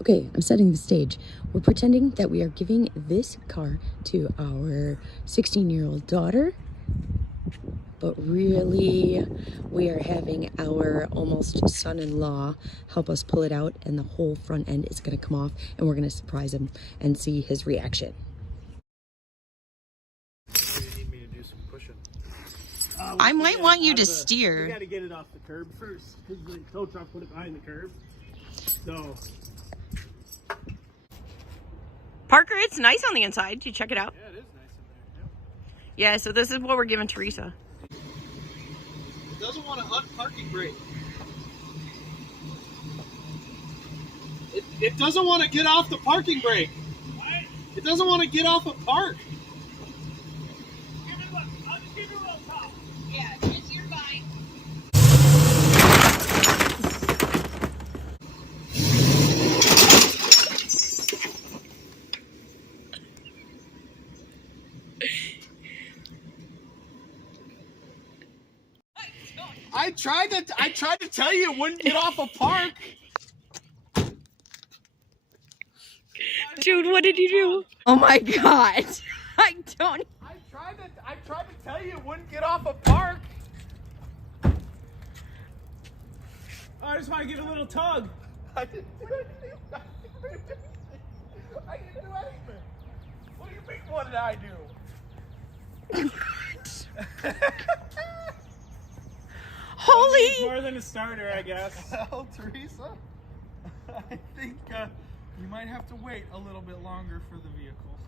Okay, I'm setting the stage. We're pretending that we are giving this car to our 16-year-old daughter, but really we are having our almost son-in-law help us pull it out, and the whole front end is gonna come off, and we're gonna surprise him and see his reaction. You need me to do some pushing. I might want you to steer. We gotta get it off the curb first, because the tow truck put it behind the curb. So. Parker, it's nice on the inside. Did you check it out? Yeah, it is nice in there. Yeah, so this is what we're giving Teresa. It doesn't want to unparking brake. It doesn't want to get off the parking brake. What? It doesn't want to get off a park. I'll just give you a little top. Yeah, just you're fine. I tried to tell you it wouldn't get off a park. Dude, what did you do? Oh my god. I don't. I tried to tell you it wouldn't get off a park. I just want to give it a little tug. I didn't do anything. I didn't do anything. What do you think? What did I do? Holy! More than a starter, I guess. Well, Teresa, I think you might have to wait a little bit longer for the vehicle.